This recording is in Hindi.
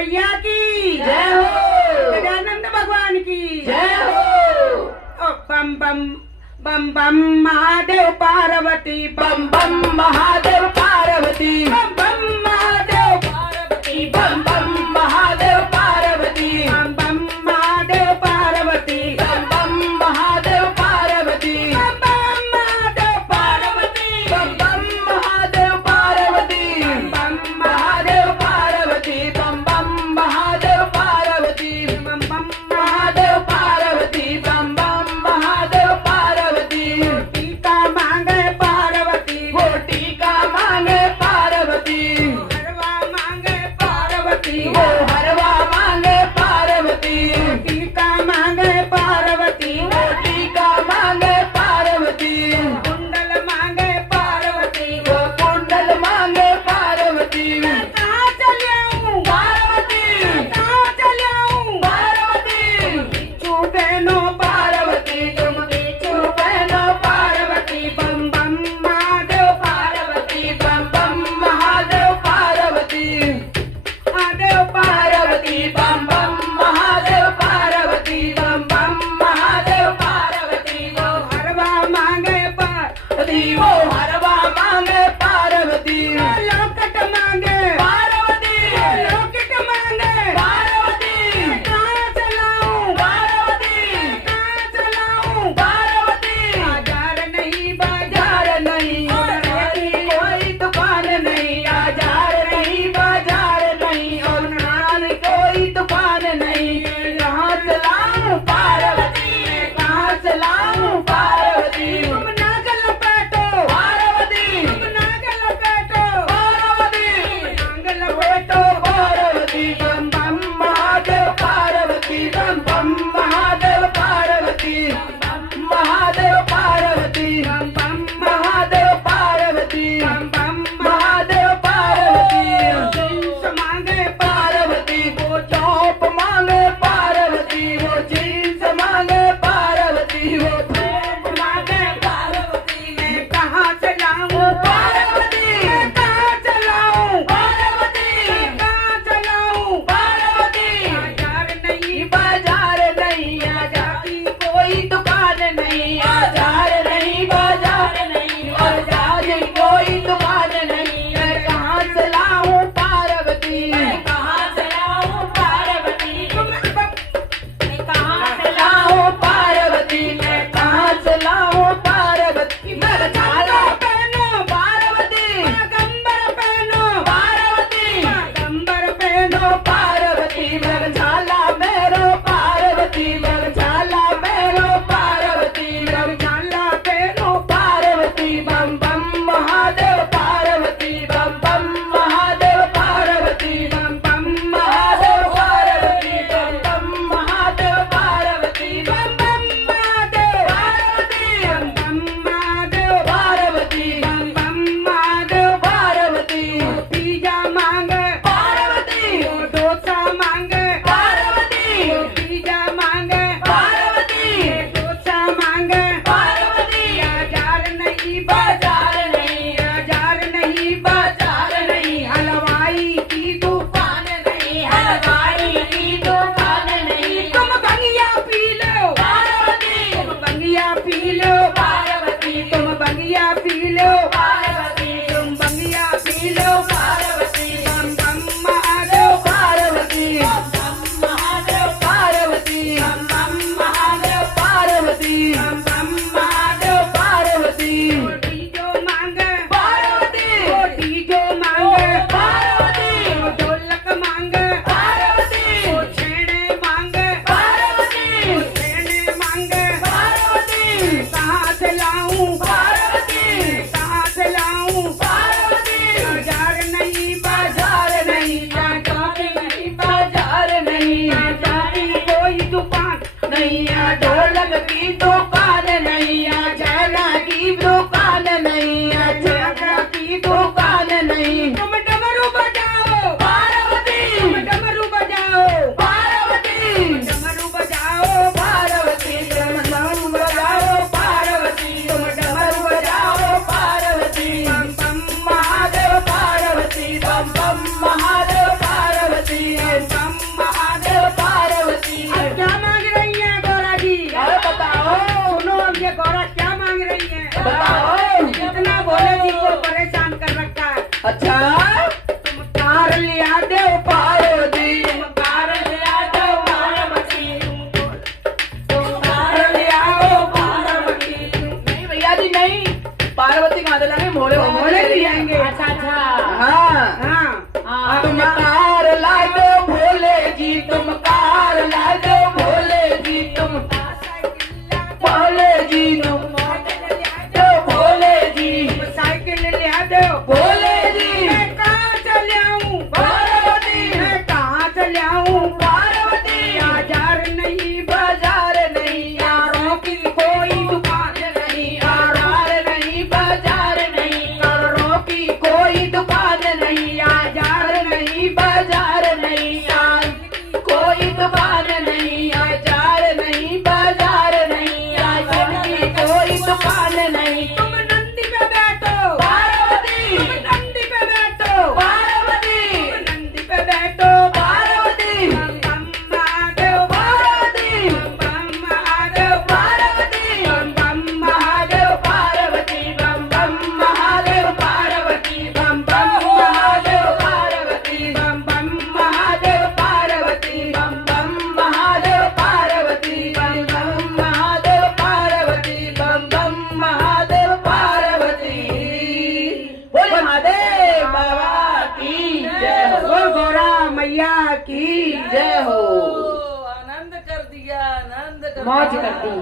मैया की जय हो। गजानंद भगवान की जय हो। ओ बम बम बम बम महादेव पार्वती बम बम महादेव पार्वती बम बम महादेव पार्वती बम बम महादेव पार्वती बम बम महादेव पार्वती बम बम महादेव पार्वती बम बम महादेव पार्वती बम बम महादेव पार्वती बम महादेव पार्वती बम बम महादेव पार्वती बम बम महादेव पार्वती बम बम महादेव पार्वती टीका मांगे पार्वती गोटी का मांगे पार्वती हरवा मांगे पार्वती वो हरवा मांगे पार्वती टीका मांगे पार्वती गोटी का मांगे पार्वती कुंडल मांगे पार्वती वो कुंडल मांगे पार्वती कहाँ चले आऊं पार्वती कहाँ चले आऊं पार्वती चुपेनो पार्वती तुम बिच्छू बहनो पार्वती बम बम महादेव पार्वती बम बम महादेव पार्वती महादेव पार्वती बम बम महादेव पार्वती बम बम महादेव पार्वती वो हरवा मांगे पार्वती वो हरवा मांगे पार्वती लोकट मांगे पार्वती लोकट मांगे पार्वती कहाँ चलाऊं पार्वती कहाँ चलाऊं पार्वती बाजार नहीं बाजार बाजार नहीं कोई दुकान नहीं बाजार नहीं बाजार नहीं और नाल कोई दुकान नहीं कहाँ चलाऊं पार्वती कहाँ चलाऊं पार्वती तुम नागल बैठो पार्वती तुम नागल बैठो पार्वती नागल बेटो पार्वती बम बम महादेव पार्वती बम बम महादेव पार्वती महादेव पार्वती बम बम महादेव पार्वती बम बम महादेव पार्वती जींस मांगे पार्वती वो टॉप मांगे पार्वती वो जींस मांगे पार्वती वो टॉप मांगे पार्वती मैं कहाँ चलाऊं पार्वती मैं कहाँ चलाऊं पार्वती मैं कहाँ चलाऊं पार्वती बाजार नहीं बाजार नहीं आजादी कोई दुकान नहीं बाजार नहीं बाजार नहीं बाजार कोई दुकान नहीं मैं कहाँ चलाऊं पार्वती मैं कहाँ चलाऊं पार्वती मैं कहाँ चलाऊं पार्वती मैं कहाँ चलाऊं पार्वती मैं झाला पहनो पार्वती गंबर पहनो पार्वती गंबर पहनो पार्वती मैं झाला मेरो पार्वती मैं झाला मेरो पार्वती मैं झाला पहनो पार्वती बम बम महादेव पार्वती बम बम महादेव पार्वती बम बम महादेव पार्वती बम बम महादेव पार्वती बम बम महादेव पार्वती बम महादेव पार्वती बम बम महादेव पार्वती पिज्जा मांगे पार्वती डोसा मांगे पार्वती पिज्जा मांगे पार्वती डोसा मांगे पार्वती बाजार नहीं बाजार नहीं बाजार नहीं बाजार नहीं हलवाई की दुकान नहीं हलवाई की दुकान नहीं तुम बंगिया पी लो पार्वती तुम बंगिया पी लो पार्वती तुम बंगिया पी लो पार्वती तुम बंगिया पी लो पार्वती बम बम महादेव पार्वती महादेव पार्वती महादेव पार्वती बम बम महादेव पार्वती डीजो मांगे पार्वती डीजो मांगे पार्वती ढोलक मांगे पार्वती छेड़े मांगे पार्वती छेड़े मांगे पार्वती कहाँ से लाऊं पार्वती कहाँ से लाऊं पार्वती बाजार नहीं बाजार नहीं जाती नहीं बाजार नहीं जाती कोई दुकान नहीं ढोलक की दुकान नहीं झना की दुकान नहीं झना की दुकान नहीं तुम डमरू बजाओ पार्वती तुम डमरू बजाओ पार्वती डमरू बजाओ पार्वती तुम डमरू बजाओ पार्वती तुम डमरू बजाओ पार्वती बम बम महादेव पार्वती बम बम महादेव पार्वती की जय हो। आनंद कर दिया, आनंद कर मौज दिया। कर दी।